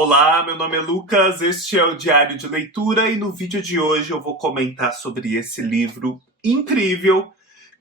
Olá, meu nome é Lucas, este é o Diário de Leitura e no vídeo de hoje eu vou comentar sobre esse livro incrível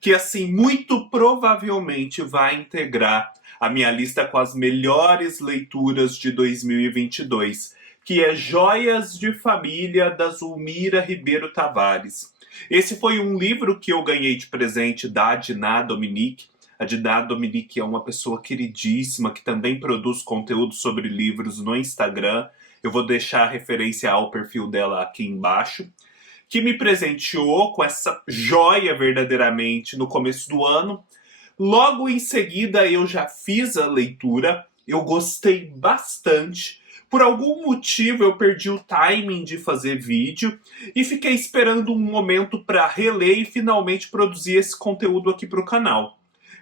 que, assim, muito provavelmente vai integrar a minha lista com as melhores leituras de 2022, que é Joias de Família, da Zulmira Ribeiro Tavares. Esse foi um livro que eu ganhei de presente da Diná Dominique. A Diná Dominique é uma pessoa queridíssima que também produz conteúdo sobre livros no Instagram. Eu vou deixar a referência ao perfil dela aqui embaixo. Que me presenteou com essa joia verdadeiramente no começo do ano. Logo em seguida eu já fiz a leitura. Eu gostei bastante. Por algum motivo eu perdi o timing de fazer vídeo e fiquei esperando um momento para reler e finalmente produzir esse conteúdo aqui para o canal.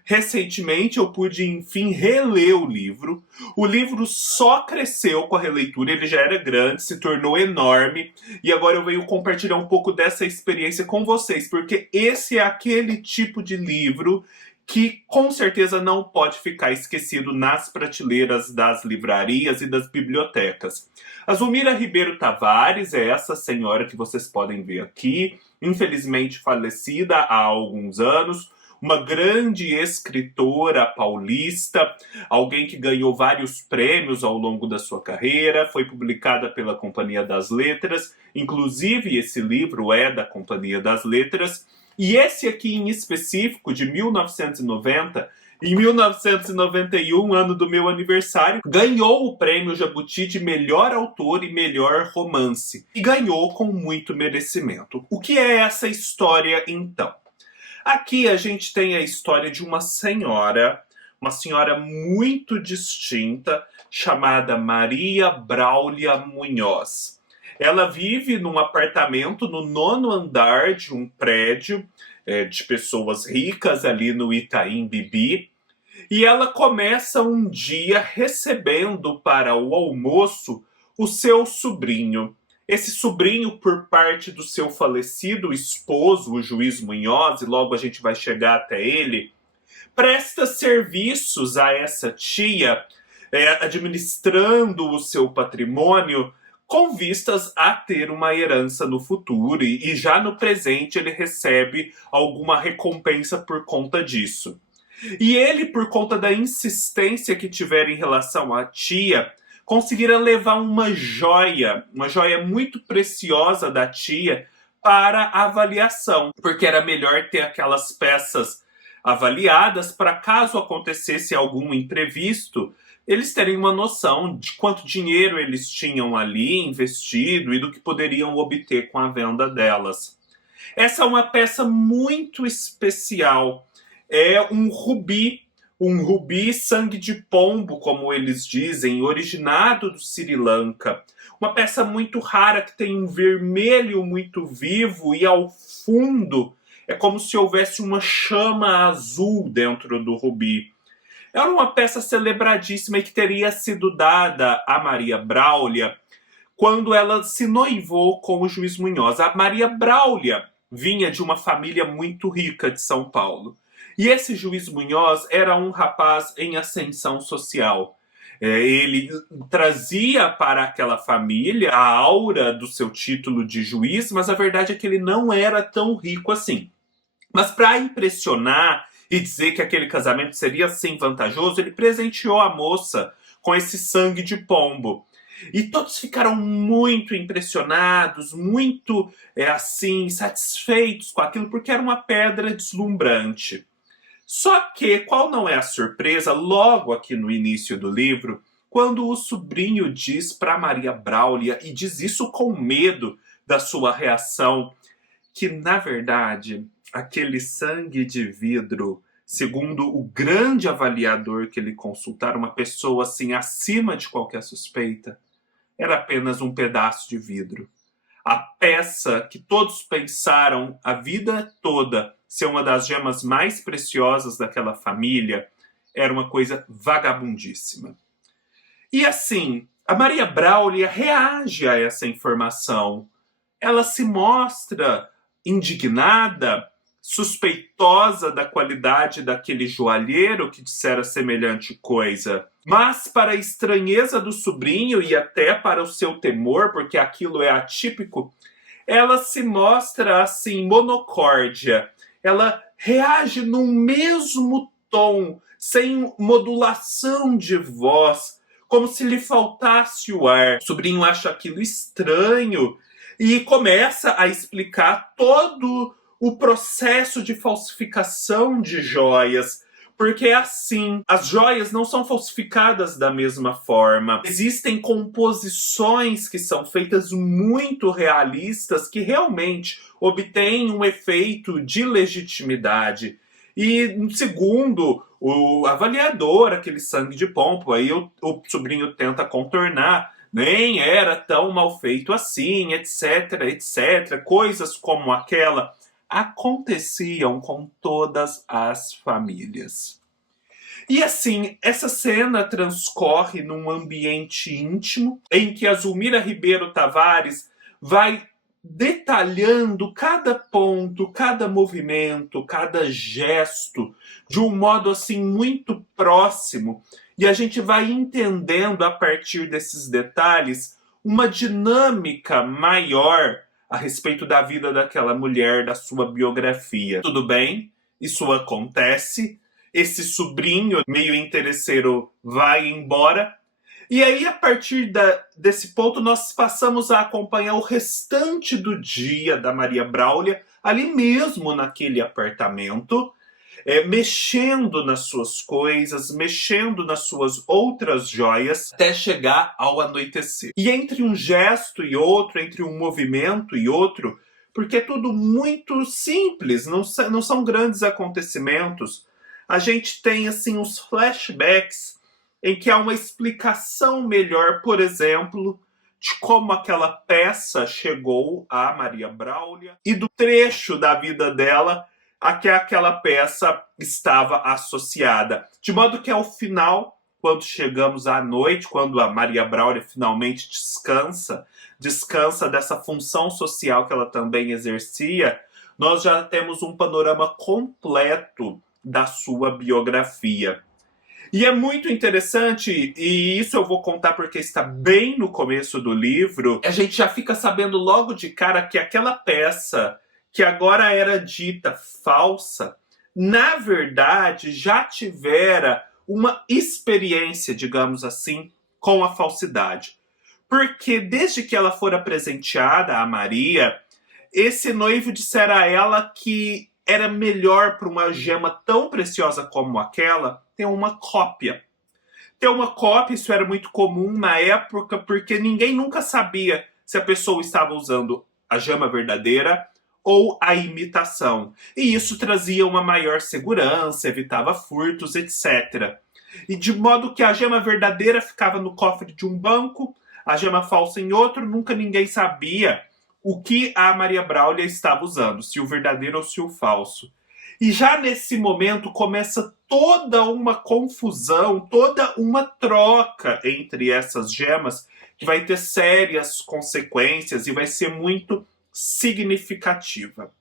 Recentemente eu pude, enfim, reler o livro. O livro só cresceu com a releitura, ele já era grande, se tornou enorme. E agora eu venho compartilhar um pouco dessa experiência com vocês, porque esse é aquele tipo de livro que com certeza não pode ficar esquecido nas prateleiras das livrarias e das bibliotecas. A Zulmira Ribeiro Tavares é essa senhora que vocês podem ver aqui, infelizmente falecida há alguns anos, uma grande escritora paulista, alguém que ganhou vários prêmios ao longo da sua carreira, foi publicada pela Companhia das Letras, inclusive esse livro é da Companhia das Letras, e esse aqui em específico, de 1990, em 1991, ano do meu aniversário, ganhou o prêmio Jabuti de melhor autor e melhor romance, e ganhou com muito merecimento. O que é essa história então? Aqui a gente tem a história de uma senhora muito distinta, chamada Maria Braulia Munhoz. Ela vive num apartamento no 9º andar de um prédio de pessoas ricas ali no Itaim Bibi. E ela começa um dia recebendo para o almoço o seu sobrinho. Esse sobrinho, por parte do seu falecido esposo, o juiz Munhoz, e logo a gente vai chegar até ele, presta serviços a essa tia, administrando o seu patrimônio, com vistas a ter uma herança no futuro, e já no presente ele recebe alguma recompensa por conta disso. E ele, por conta da insistência que tiver em relação à tia, conseguiram levar uma joia muito preciosa da tia para avaliação, porque era melhor ter aquelas peças avaliadas para, caso acontecesse algum imprevisto, eles terem uma noção de quanto dinheiro eles tinham ali investido e do que poderiam obter com a venda delas. Essa é uma peça muito especial, é um rubi sangue de pombo, como eles dizem, originado do Sri Lanka. Uma peça muito rara que tem um vermelho muito vivo e ao fundo é como se houvesse uma chama azul dentro do rubi. Era uma peça celebradíssima e que teria sido dada a Maria Braulia quando ela se noivou com o juiz Munhoz. A Maria Braulia vinha de uma família muito rica de São Paulo. E esse juiz Munhoz era um rapaz em ascensão social. Ele trazia para aquela família a aura do seu título de juiz, mas a verdade é que ele não era tão rico assim. Mas para impressionar e dizer que aquele casamento seria assim vantajoso, ele presenteou a moça com esse sangue de pombo. E todos ficaram muito impressionados, muito assim satisfeitos com aquilo, porque era uma pedra deslumbrante. Só que, qual não é a surpresa, logo aqui no início do livro, quando o sobrinho diz para Maria Braulia, e diz isso com medo da sua reação, que, na verdade, aquele sangue de vidro, segundo o grande avaliador que ele consultara, uma pessoa assim acima de qualquer suspeita, era apenas um pedaço de vidro. A peça que todos pensaram a vida toda ser uma das gemas mais preciosas daquela família era uma coisa vagabundíssima. E assim, a Maria Braulia reage a essa informação. Ela se mostra indignada, suspeitosa da qualidade daquele joalheiro que dissera semelhante coisa. Mas, para a estranheza do sobrinho e até para o seu temor, porque aquilo é atípico, ela se mostra assim, monocórdia. Ela reage no mesmo tom, sem modulação de voz, como se lhe faltasse o ar. O sobrinho acha aquilo estranho e começa a explicar todo o processo de falsificação de joias, porque é assim, as joias não são falsificadas da mesma forma. Existem composições que são feitas muito realistas, que realmente obtêm um efeito de legitimidade. E segundo o avaliador, aquele sangue de pombo, aí o sobrinho tenta contornar, nem era tão mal feito assim, etc, etc. Coisas como aquela aconteciam com todas as famílias. E assim, essa cena transcorre num ambiente íntimo, em que a Zulmira Ribeiro Tavares vai detalhando cada ponto, cada movimento, cada gesto, de um modo assim muito próximo, e a gente vai entendendo a partir desses detalhes uma dinâmica maior a respeito da vida daquela mulher, da sua biografia. Tudo bem, isso acontece, esse sobrinho meio interesseiro vai embora, e aí a partir desse ponto nós passamos a acompanhar o restante do dia da Maria Braulio, ali mesmo naquele apartamento, mexendo nas suas coisas, mexendo nas suas outras joias, até chegar ao anoitecer. E entre um gesto e outro, entre um movimento e outro, porque é tudo muito simples, não são grandes acontecimentos, a gente tem assim uns flashbacks em que há uma explicação melhor, por exemplo, de como aquela peça chegou a Maria Braulio e do trecho da vida dela a que aquela peça estava associada. De modo que ao final, quando chegamos à noite, quando a Maria Braulio finalmente descansa dessa função social que ela também exercia, nós já temos um panorama completo da sua biografia. E é muito interessante, e isso eu vou contar porque está bem no começo do livro, a gente já fica sabendo logo de cara que aquela peça, que agora era dita falsa, na verdade já tivera uma experiência, digamos assim, com a falsidade. Porque desde que ela fora presenteada a Maria, esse noivo dissera a ela que era melhor para uma gema tão preciosa como aquela ter uma cópia. Ter uma cópia, isso era muito comum na época, porque ninguém nunca sabia se a pessoa estava usando a gema verdadeira ou a imitação. E isso trazia uma maior segurança, evitava furtos, etc. E de modo que a gema verdadeira ficava no cofre de um banco, a gema falsa em outro, nunca ninguém sabia o que a Maria Braulio estava usando, se o verdadeiro ou se o falso. E já nesse momento começa toda uma confusão, toda uma troca entre essas gemas, que vai ter sérias consequências e vai ser muito significativa.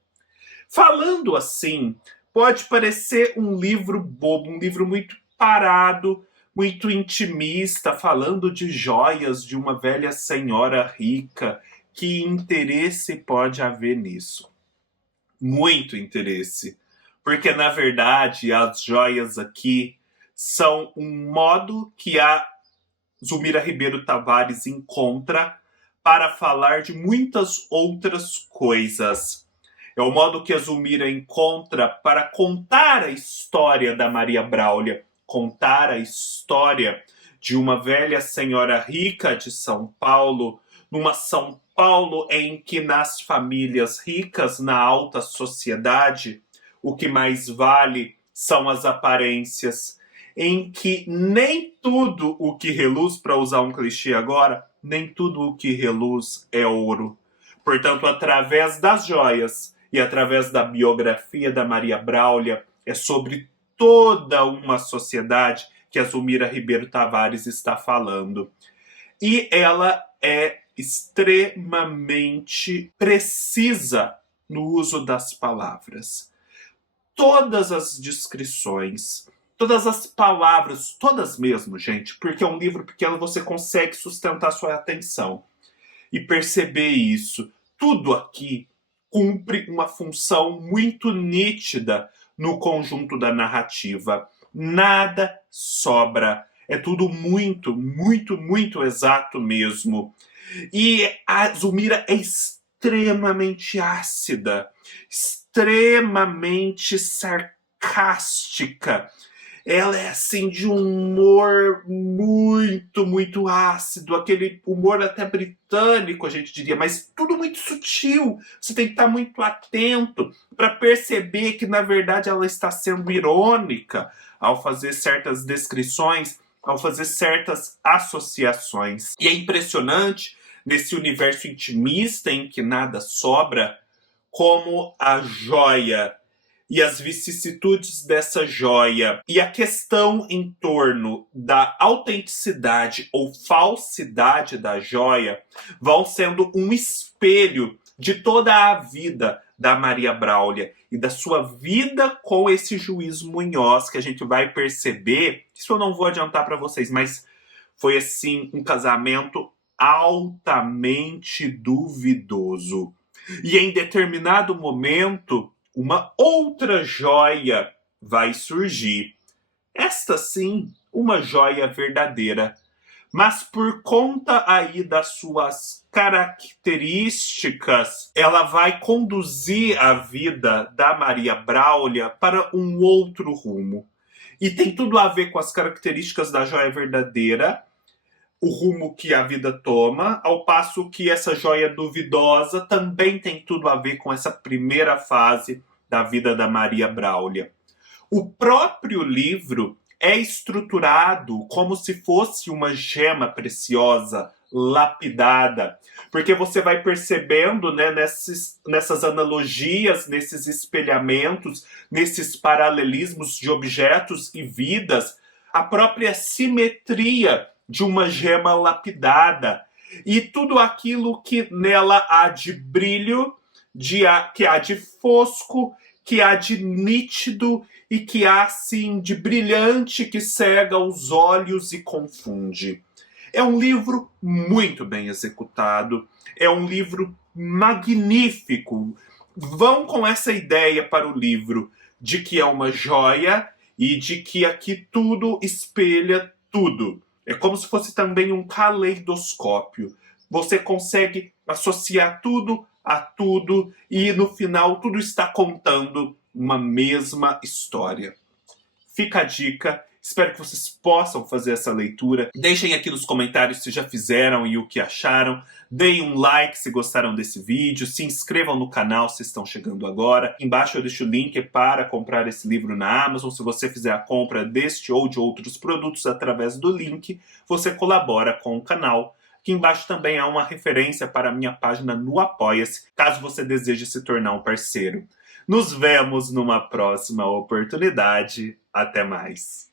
Falando assim, pode parecer um livro bobo, um livro muito parado, muito intimista, falando de joias de uma velha senhora rica. Que interesse pode haver nisso? Muito interesse. Porque, na verdade, as joias aqui são um modo que a Zulmira Ribeiro Tavares encontra para falar de muitas outras coisas. É o modo que a Zulmira encontra para contar a história da Maria Braulio, contar a história de uma velha senhora rica de São Paulo, numa São Paulo em que nas famílias ricas, na alta sociedade, o que mais vale são as aparências, em que nem tudo o que reluz, para usar um clichê agora, nem tudo o que reluz é ouro. Portanto, através das joias e através da biografia da Maria Braulio, é sobre toda uma sociedade que a Zulmira Ribeiro Tavares está falando. E ela é extremamente precisa no uso das palavras. todas as descrições, todas as palavras, todas mesmo, gente, porque é um livro pequeno, você consegue sustentar sua atenção e perceber isso. Tudo aqui cumpre uma função muito nítida no conjunto da narrativa. Nada sobra. É tudo muito, muito, muito exato mesmo. E a Zulmira é extremamente ácida, extremamente sarcástica. Ela é assim de um humor muito, muito ácido, aquele humor até britânico, a gente diria, mas tudo muito sutil. Você tem que estar muito atento para perceber que, na verdade, ela está sendo irônica ao fazer certas descrições, ao fazer certas associações. E é impressionante, nesse universo intimista em que nada sobra, como a joia e as vicissitudes dessa joia e a questão em torno da autenticidade ou falsidade da joia vão sendo um espelho de toda a vida da Maria Braulio e da sua vida com esse juiz Munhoz, que a gente vai perceber, isso eu não vou adiantar para vocês, mas foi assim um casamento altamente duvidoso. E em determinado momento, uma outra joia vai surgir. Esta sim, uma joia verdadeira. Mas por conta aí das suas características, ela vai conduzir a vida da Maria Braulio para um outro rumo. E tem tudo a ver com as características da joia verdadeira, o rumo que a vida toma, ao passo que essa joia duvidosa também tem tudo a ver com essa primeira fase da vida da Maria Braulio. O próprio livro é estruturado como se fosse uma gema preciosa, lapidada, porque você vai percebendo, né, nessas analogias, nesses espelhamentos, nesses paralelismos de objetos e vidas, a própria simetria de uma gema lapidada e tudo aquilo que nela há de brilho, que há de fosco, que há de nítido e que há, sim, de brilhante que cega os olhos e confunde. É um livro muito bem executado, é um livro magnífico. Vão com essa ideia para o livro de que é uma joia e de que aqui tudo espelha tudo. É como se fosse também um caleidoscópio. Você consegue associar tudo a tudo e no final tudo está contando uma mesma história. Fica a dica. Espero que vocês possam fazer essa leitura. Deixem aqui nos comentários se já fizeram e o que acharam. Deem um like se gostaram desse vídeo. Se inscrevam no canal se estão chegando agora. Embaixo eu deixo o link para comprar esse livro na Amazon. Se você fizer a compra deste ou de outros produtos através do link, você colabora com o canal. Aqui embaixo também há uma referência para a minha página no Apoia-se, caso você deseje se tornar um parceiro. Nos vemos numa próxima oportunidade. Até mais.